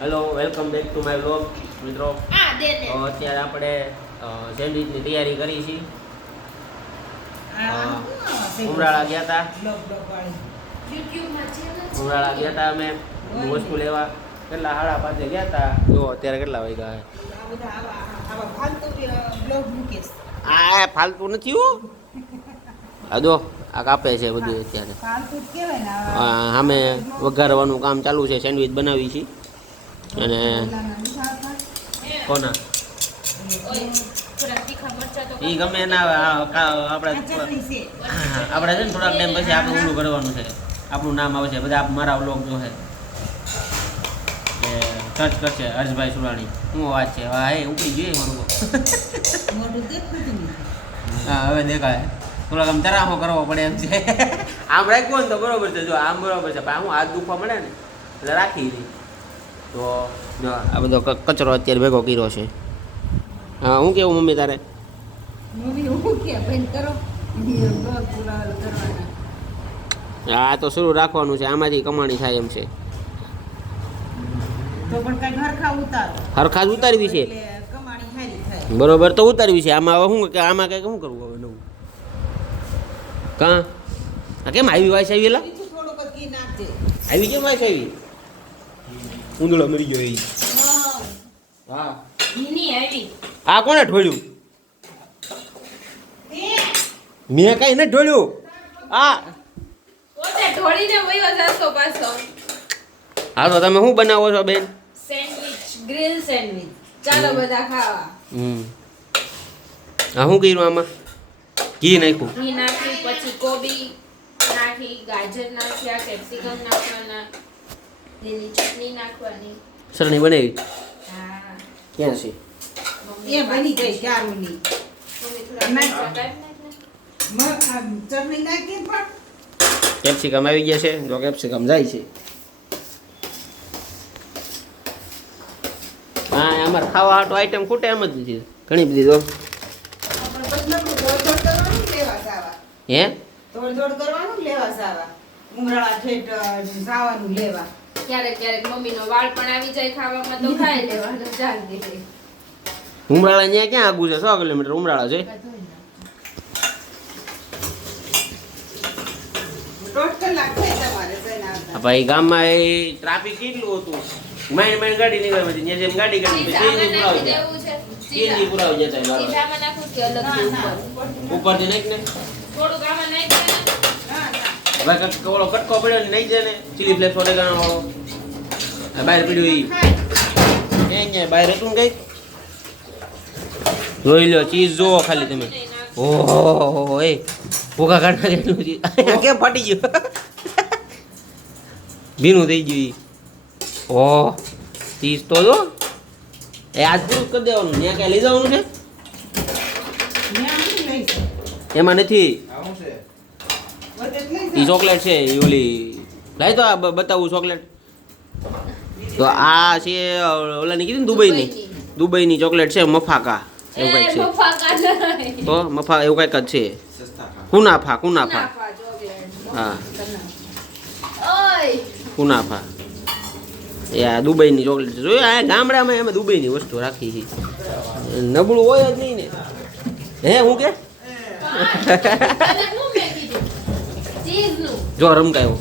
Hello welcome back to my vlog મિત્રો. અત્યારે આપણે સેન્ડવિચની તૈયારી કરી છે. ઉમરાળા ગયા હતા અમે વસ્તુ લેવા. કેટલા 5:30 ગયા હતા. જો અત્યારે કેટલા વાગ્યા આ ફાલતુ નથી હો. આ જો આ કાપે છે બધું અત્યારે. સામે વઘારવાનું કામ ચાલુ છે. સેન્ડવિચ બનાવી છે અને કોના એ ગમે એના આપણે છે ને થોડાક ટાઈમ પછી આપણે ઊંડું કરવાનું છે. આપણું નામ આવશે બધા મારા વ્લોગ જો છે સર્ચ કરશે હર્ષભાઈ સુરાણી. શું વાત છે? હા એ ઉપડી જોઈએ મારું. હા હવે દેખાય. થોડાક આમ તરાહો કરવો પડે એમ છે. આમ રાખ્યું ને તો બરોબર છે. જો આમ બરોબર છે. હું હાથ દુખવા મળે ને એટલે રાખી દઈ. તો આ બધો કચરો અત્યારે ભેગો કર્યો છે. હા હું કેવું મમ્મી તારે? હા તો શરૂ રાખવાનું છે. આમાંથી કમાણી થાય એમ છે. હરખા જ ઉતારવી છે બરોબર. તો ઉતારવી છે. આમાં હવે શું કે આમાં કંઈક શું કરવું હવે નવું? કાં કેમ આવી વાઈસ આવી? એલા આવી કેમ વાઈસ આવી? ઊંધળો મરી ગયો એ. હા આ કોને ઢોળ્યું? મેં કઈ નથી ઢોળ્યું. આ હા તો તમે શું બનાવો છો બેન? Sandwich, grill sandwich. ચાલો બધા ખાવા. હા શું કર્યું આમાં? ઘી નાખ્યું. ઘી નાખી, પછી કોબી નાખી, ગાજર નાખ્યા, કેપ્સિકમ નાખવાના, લીલી ચટણી નાખવાની. સરણી બનાવી? હા. ક્યાં છે? એ બની ગઈ ચારુની. ચટણી નાખી પણ કેપ્સિકમ આવી ગયા છે. જો કેપ્સિકમ જાય છે. હા અમારે ખાવા હાટો આઈટમ ખૂટે એમ જ નથી. ઘણી બધી તો હે દોડ કરવાનું લેવા સાવા. ઉમરાળા ઠેઠ સાવાનું લેવા. ક્યારેક ક્યારેક મમ્મીનો વાળ પણ આવી જાય ખાવામાં તો ખાઈ લેવાનું. ચાલતી રહી. ઉમરાળા ત્યાં ક્યાં આગું છે? 100 કિલોમીટર ઉમરાળા છે. ભાઈ ગામમાં એ ટ્રાફિક કેટલું હતું. માઇન્ડ ગાડી નીકળે પછી ત્યાં જેમ ગાડી સીએનજી પુરાવી જતા ઉપરથી નાખ ને ભાઈ ઓલો કટકો પડ્યો ને નાખી દે ને. ચીલી ફ્લેક્સ ઓરેગાનો વાળો બહાર પીડ્યું એ બહાર હતું કઈક. જોઈ લો ચીઝ જોવો ખાલી તમે. ઓહો એ ભૂખા કાઢવા જેટલું ચીઝ કેમ ફાટી ગયું? ભીનું થઈ ગયું. ઓહ ચીઝ તો જો એ આજ પૂરું કરી દેવાનું. ત્યાં ક્યાં લઈ જવાનું છે? એમાં નથી. એ ચોકલેટ છે એ ઓલી લાઈ તો બતાવું ચોકલેટ. તો આ છે ઓલાની કીધી ને દુબઈની ચોકલેટ છે. મફાકા એવું કંઈક છે. તો મફા એવું કંઈક જ છે. કુનાફા હા કુનાફા એ આ દુબઈની ચોકલેટ છે. જોયું આ ગામડામાં એમાં દુબઈની વસ્તુ રાખી છે. નબળું હોય જ નહીં ને. હે હું કે જો રમકાયો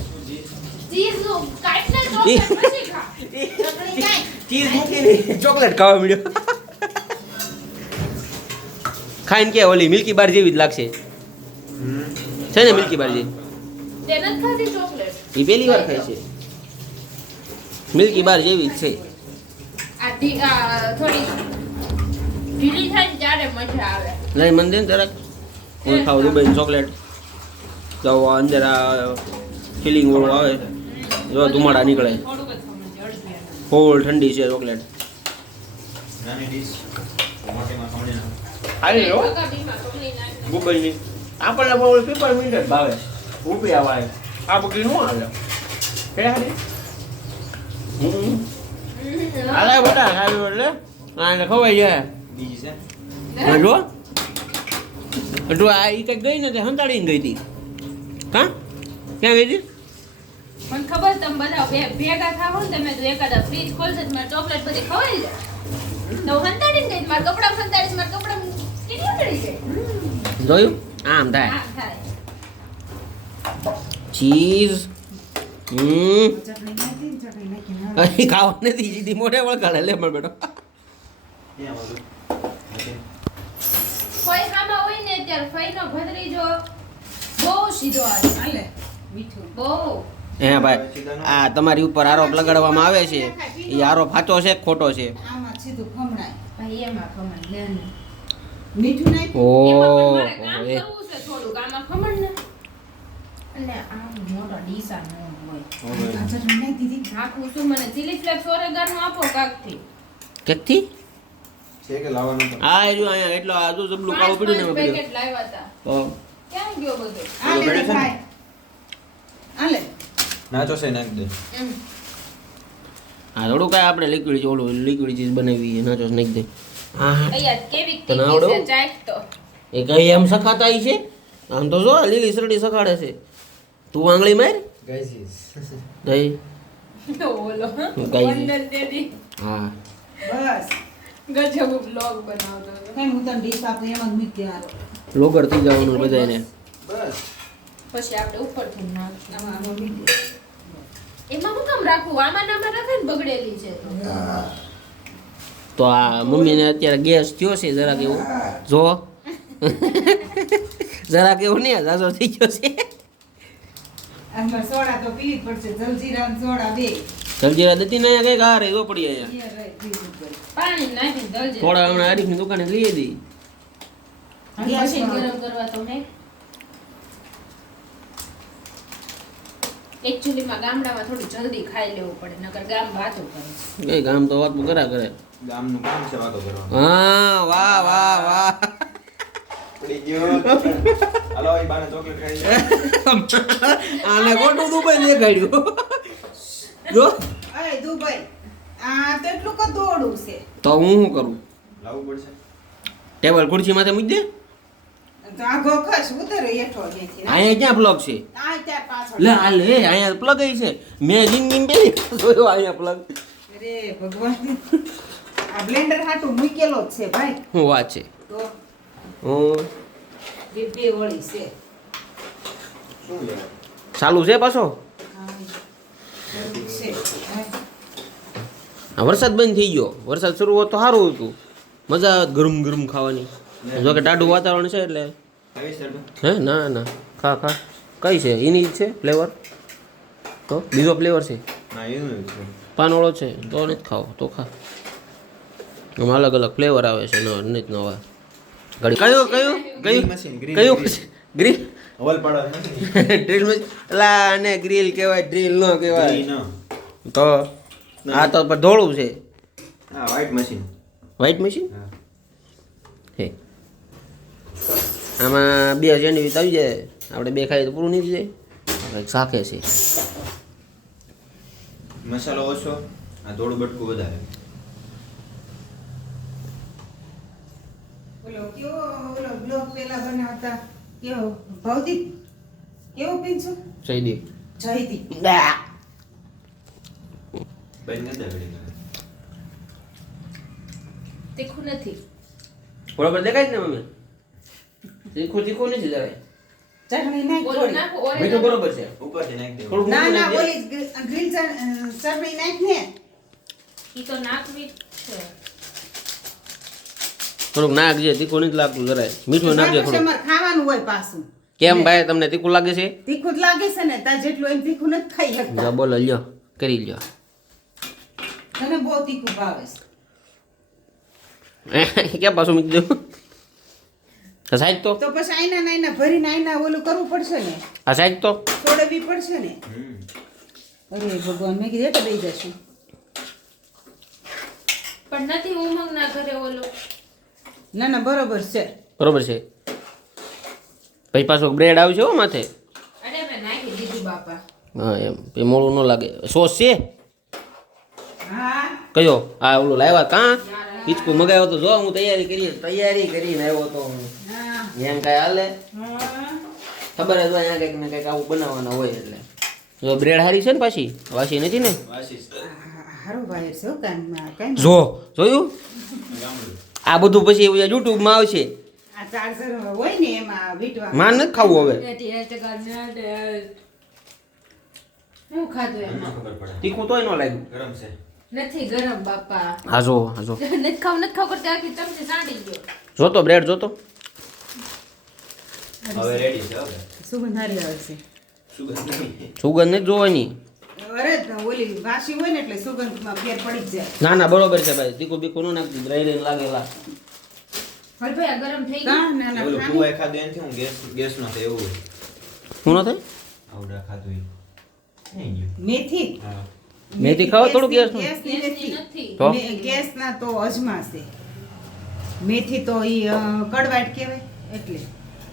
ચીઝ મૂકીને ચોકલેટ ખાવા મળ્યો. ખાઈને કે ઓલી મિલ્કી બાર જેવી જ લાગશે છે ને? મિલ્કી બાર જેવી એ પહેલી વાર ખાય છે. મિલ્કી બાર જેવી જ છે. નહીં મને દે ને જરાક. હું ખાવ દુબઈની ચોકલેટ. તો અંદર આ ફિલિંગ વાળું આવે. જો ધુમાડા નીકળે. ફૂલ ઠંડી છે ચોકલેટ. દુબઈની આપણને બહુ પીપર મીઠ ભાવે. રૂપિયા વાળે આ બધી શું આવે? હાલે બધા ખાવી એટલે આને ખવાઈ જાય. જો આ એ કંઈક ગઈ ને તે સંતાડીને ગઈ હતી. હા ક્યાં ગઈ હતી? મને ખબર છે તમે બધા ભેગા થાવ ને તમે તો એકાદા ફ્રીજ ખોલશે તો મારે ચોકલેટ બધી ખવાઈ જાય તો હંતાડી ને મારા કપડા સંતાડીશ મારા કપડા કેટલી ઉતરી જાય જોયું આમ થાય હા થાય ચીઝ ચટણી નાખી ને ચટણી નાખીને અહીં ખાવા નથી સીધી મોઢે વળગાડે લે મારો બેટો ફઈ ખામાં હોય ને ત્યારે ફઈનો ભદ્રી જો બહુ સીધો આવે હાલે મીઠું બહુ હે ભાઈ આ તમારી ઉપર આરોપ લગાડવામાં આવે છે એ આરોપ સાચો છે કે ખોટો છે આમાં સીધું ખમણાય ભાઈ એમાં ખમણ લે ને મીઠું નાખ્યું એમાં પણ ઓ મારે કામ કરવું છે થોડુંક આમાં ખમણ ને અને આમ મોટો ડીસા ન હોય આ ચટણી નાખી દીધી નાખું છું મને ચીલી ફ્લેક્સ ઓરેગાનો આપો કાકથી કેકથી છે કે લાવવાનું પણ આ રહ્યું અહીંયા એટલો આજુ જબલું કાવું પડ્યું ને મેં પેકેટ લાવ્યા હતા તો ક્યાં ગયો બધો હાલે બેઠો છે ને? ભાઈ હાલે નાચો છે નાખ દે આ થોડું કાંઈ આપણે લિક્વિડ ઓલું લિક્વિડ ચીઝ બનાવી નાચોસ નાખી દે હા અહીંયા કેવી તને તીખી આવડે? છે ચાખ તો એ કઈ એમ સખાતા છે આમ તો જો લીલી સરડી સખાડે છે તું આંગળી માર ગાઈઝ દઈ ઓલો ગાઈ. વંદન દેદી હા બસ ગજબ બ્લોગ બનાવતો હતો કઈ હું તને ડીશ આપું એમ જ મૂકી હારો લોગર થઈ જવાનું બધાને બસ પછી આપણે ઉપરથી નાખીએ આમાં આમાં મીઠું એમાં હું કામ રાખવું આમાં ને આમાં રાખે ને બગડેલી છે તો તો આ મમ્મીને અત્યારે ગેસ થયો છે જરાક એવું જો જરાક એવું નહીં ઝાઝો થઈ ગયો છે આમાં સોડા તો પીવી જ પડશે જલજીરા અને સોડા બે જલજીરા દતી ને કઈક આ રહી જો પડી અહીંયા એ રહી પીવી જ પડે. પાણી નાખીને દલજે થોડા હમણાં હરીફની દુકાને લઈ દી પછી ગરમ કરવા તો હે એકચ્યુઅલી માં ગામડામાં થોડું જલ્દી ખાઈ લેવું પડે નકર ગામ વાતો કરે કઈ ગામ તો વાત કરા કરે ગામનું કામ છે વાતો કરવાનું હા વાહ વાહ વાહ પડી ગયો હાલો એ બાને ચોકલેટ ખાઈ લે આને ખોટું દુબઈ દેખાડ્યું જો અરે દુબઈ આ તો એટલું ક દોડું છે તો હું શું કરું લાવવું પડશે ટેબલ ખુરશી માથે મૂકી દે તો આ ઘોખસ ઉતરે હેઠો અહીંથી ના. અહીંયા ક્યાં પ્લગ છે આ ચાર પાછળ લે આ લે અહીંયા પ્લગ છે મેં જિંદગી પેલી જોયો અહીંયા પ્લગ અરે ભગવાન આ બ્લેન્ડર હાટું મૂકેલો જ છે ભાઈ શું વાત છે તો હું બે વળી છે શું લેવા ચાલુ છે પાછો હા, છે હા. આ વરસાદ બંધ થઈ ગયો વરસાદ શરૂ હોત તો સારું હતું મજા આવે ગરમ ગરમ ખાવાની જો કે ટાઢું વાતાવરણ છે એટલે ખાવી છે હે ના ના ખા ખા કઈ છે એની જ છે ફ્લેવર તો બીજો ફ્લેવર છે ના એનું છે પાનોળો છે તો નથી ખાઓ તો ખા આમાં અલગ અલગ ફ્લેવર આવે છે નથી નવા ઘડી કયું કયું કયું machine, grill, કયું grill. ગ્રીલ હવલ પાડવા નથી ડ્રીલ મશીન એલા આને ગ્રીલ કહેવાય ડ્રીલ ન કહેવાય ઈ ના તો આ તો પણ ધોળું છે હા વ્હાઈટ મશીન વ્હાઈટ મશીન હા હે આમાં બે સેન્ડવીચ આવી જાય આપણે બે ખાઈએ તો પૂરું નહીં થઈ જાય કંઈક શાકે છે મસાલો ઓછો આ થોડું બટકું વધારે ઓલો કેવો ઓલો બ્લોગ પેલા બનાવતા કેવો ભૌતિક કેવો પીંછો સહી જયદીપ બેન નથી ઘડી તીખું નથી બરોબર દેખાય છે ને મમ્મી તીખું તીખું નથી જરાય ચટણી નાખ ઓલું થોડી. નાખો મીઠું ઓરેગાનો બરોબર છે ઉપરથી નાખી દેવું થોડું ના મીઠું ના નાખી દે. ઓલી ગ્રીલ ચટણી નાખ ને ઈ તો નાખવી જ છે થોડુંક નાખજે તીખું નથી લાગતું જરાય મીઠું નાખજે થોડું તમારે ખાવાનું હોય પાછું કેમ ભાઈ તમને તીખું લાગે છે તીખું જ લાગે છે ને તાર જેટલું એમ તીખું નથી ખાઈ જા શકતા બોલો લ્યો કરી લ્યો તને બહુ તીખું ભાવે છે ક્યાં પાછું મૂકી દઉં આ સાઈડ તો તો પછી આઈના નાઈના ભરીને આઈના ઓલું કરવું પડશે ને આ સાઈડ તો તોડવી પડશે ને હમ અરે ભગવાન મેં કીધું એટલે દઈ જશું પણ નથી ઉમંગ ના ઘરે ઓલો ના ના બરોબર છે બરોબર છે પછી પાછો બ્રેડ આવશે હો માથે અરે મેં નાખી દીધું બાપા હા એમ પછી મોડું ન લાગે સોસ છે હા કયો આ ઓલું લાવ્યા કાં હિચકું મગાવ્યો તો જો હું તૈયારી કરીને આવ્યો તો હું હા એમ કાંઈ હાલે હા ખબર જ હોય અહીંયા કંઈક ને કંઈક આવું બનાવવાના હોય એટલે જો બ્રેડ હારી છે ને પાછી વાસી નથી ને વાસી છે. હારો વાયર છે હો, કાંઈ જો જોયું ગામડું. આ બધું પછી યુટ્યુબમાં આવશે આ ચાર્જર હોય ને એમાં વીટવા માન નથી ખાવું હવે હું ખાધું એમાં એમાં ખબર પડે. તીખું તોય ન લાગ્યું ગરમ છે. નથી ગરમ બાપા હાજો હાજો નથી ખાવ કરતા આખી ચમચી સાંડી ગયો જોતો બ્રેડ જોતો હવે રેડી છે હવે. સુગંધ હારી આવે છે સુગંધ નહીં. સુગંધ નથી જોવાની અરે ઓલી વાસી હોય ને એટલે સુગંધમાં ફેર પડી જ જાય ના ના બરોબર છે ભાઈ તીખું બીખું ન નાખતી રહી રહીને લાગેલા હલભાઈ આ ગરમ થઈ કા ગયું ના ના ઓલું ખાની. કુવાય ખાધું એનાથી હું ગેસનો થાય એવું. શું ન થાય આવડા ખાધું એ. થઈ ગયું. મેથી હા. મેથી ખાઓ થોડું ગેસનું. ગેસની નથી નથી નથી તો ગેસના તો અજમા છે મેથી તો ઈ કડવાટ કહેવાય એટલે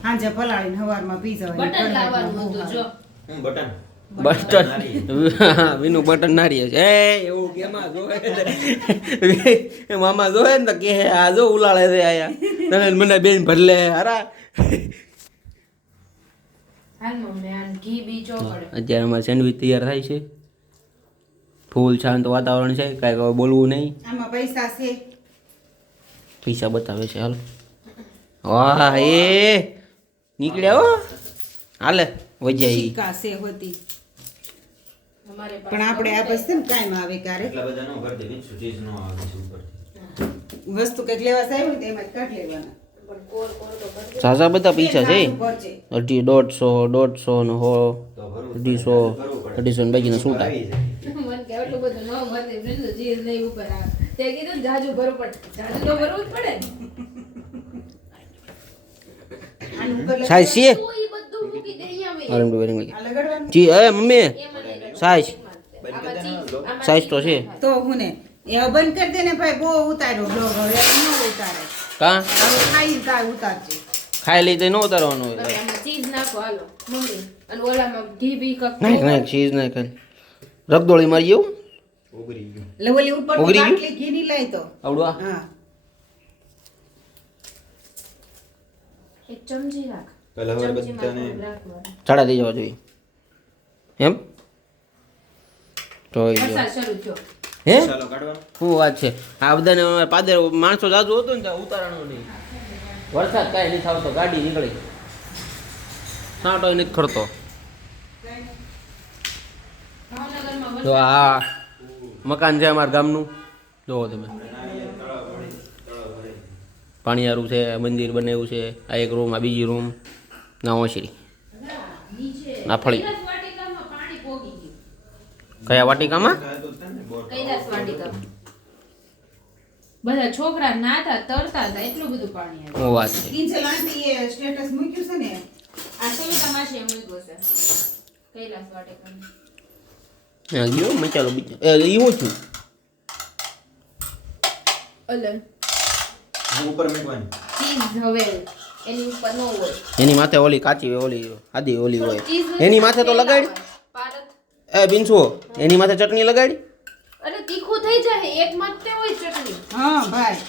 સાંજે પલાળીને સવારમાં પી જવાય બટન લાવવાનું હતું જો હું બટન. બટન નારી. વિનું બટન નારી છે એ એવું કેમાં જોવે મામા જોવે ને તો કે આ જો ઉલાળે છે આયા તને મને બેન ભરલે હરા હાલ મમ્મી આ ઘી બી ચોપડે અત્યારે અમારે સેન્ડવિચ તૈયાર થાય છે ફૂલ શાંત વાતાવરણ છે કાંઈ હવે બોલવું નહીં આમાં પૈસા છે પૈસા બતાવે છે હાલ વાહ એ નીકળ્યા હો હાલે વજ્યા ઈ સિક્કા છે હોતી અમારે પણ આપણે આ બસ છે ને કાયમ આવે ક્યારે એટલા બધા ન ભરતી નીચું ચીઝ ન આવે છે ઉપરથી. વસ્તુ કંઈક લેવા જાય હોય ને તો એમાં જ કાઢી લેવાના પણ કોર કોર તો કરજો ઝાઝા બધા પૈસા છે ભરજે. 150 ને 100 તો ભરવું 150 150 ને બાકીના છૂટા આવી જાય. મને કે એટલું બધું ન ભરે ફ્રેન્ડ ચીઝ નહીં ઉપર આવે તે કીધું ને જાજુ ભરવું પડે જાજુ તો ભરવું જ પડે ને. આનું ઉપર લખી સાઈઝ છે તું ઈ બધું મૂકી દે અહીંયા મેં. અરે વેરી આ લગાડવાનું જી એ મમ્મી એમાં નહીં. સાઈઝ આમાં ચીઝ, આમાં સાઈઝ તો છે તો હું ને એ બંધ કરી દે ને ભાઈ બહુ ઉતાર્યો બ્લોગ હવે ન ઉતારે કા હવે ખાઈ તાર ઉતારજે ખાઈ લઈ તો ન ઉતારવાનું હોય હવે આમાં ચીઝ નાખો હાલો મમ્મી અને ઓલામાં ઘી બી કક નાખ નાખ ચીઝ નાખ ખાલી રગદોળી મારી એવું ઉગરી ગયું. એટલે ઓલી ઉપર ઓગળી ગયું? બાટલી ઘી ની લઈ તો આવડવા હા એક ચમચી રાખ પહેલા હવે ચમચીમાં બધાને થોડું રાખવાનું. ચાડા દઈ જવા જોઈએ એમ જોઈ જો વરસાદ શરૂ થયો હે ચાલો કાઢવાનું. શું વાત છે આ બધાને અમારે પાદર માણસો જાજુ હતો ને ત્યાં ઉતારવાનો નહીં વરસાદ કાંઈ નહીં થતો ગાડી નીકળી સાંટો નથી ખરતો ભાવનગરમાં તો આ મકાન છે અમારા ગામનું જોવો તમે પાણીયારું છે મંદિર બનાવ્યું છે આ એક રૂમ આ બીજી રૂમ ના ઓસરી નીચે ના ફળી કૈલાસ વાટિકામાં પાણી પોગી ગયું કયા વાટિકામાં ખાધું જ ને બોર. કૈલાસ વાટિકામાં બધા છોકરા નાતા તરતા હતા એટલું બધું પાણી આવ્યું શું વાત છે કિંજલ આંટી એ સ્ટેટસ મૂક્યું છે ને આ સુવિધા માસી એમ મૂક્યો છે કૈલાસ વાટિકામાં હા ગયો મચાલો બીજો એ હું છું અલન હું ઉપર મૂકવાની. ચીઝ હવે એની ઉપર ન હોય એની માથે ઓલી કાચી ઓલી આદી ઓલી હોય ચીઝ એની માથે તો લગાડી પારત એ બિનસુ એની માથે ચટણી લગાડી અરે તીખું થઈ જાય એક માથે હોય ચટણી હા ભાઈ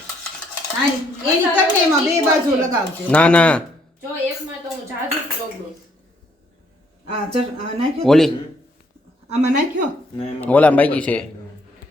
હા એની કરને એમાં બે બાજુ લગાવજો ના ના જો એક માં તો હું જાજુ જ ચોગડું આ નાખ્યો ઓલી આમાં નાખ્યો ને એમાં ઓલા બાકી છે